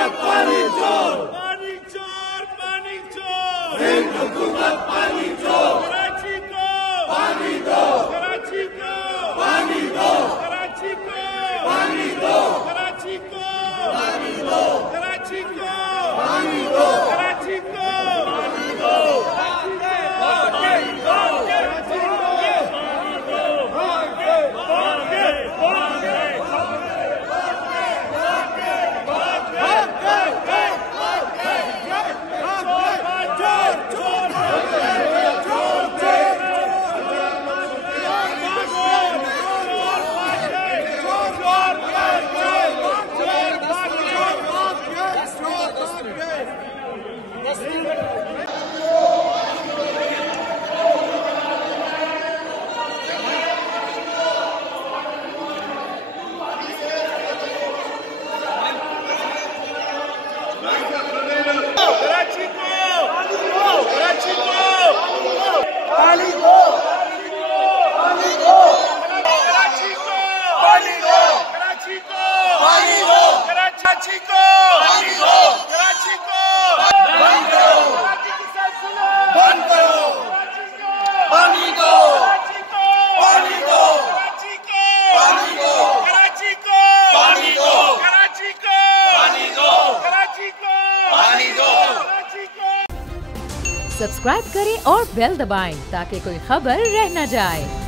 हुकूमत पानी चोर, पानी चोर, पानी चोर, हिंद हुकूमत पानी चोर, कराची को पानी दो, कराची को पानी दो, कराची को पानी दो, कराची को पानी दो, कराची को पानी दो, कराची को पानी दो, सब्सक्राइब करें और बेल दबाएं ताकि कोई खबर रह न जाए।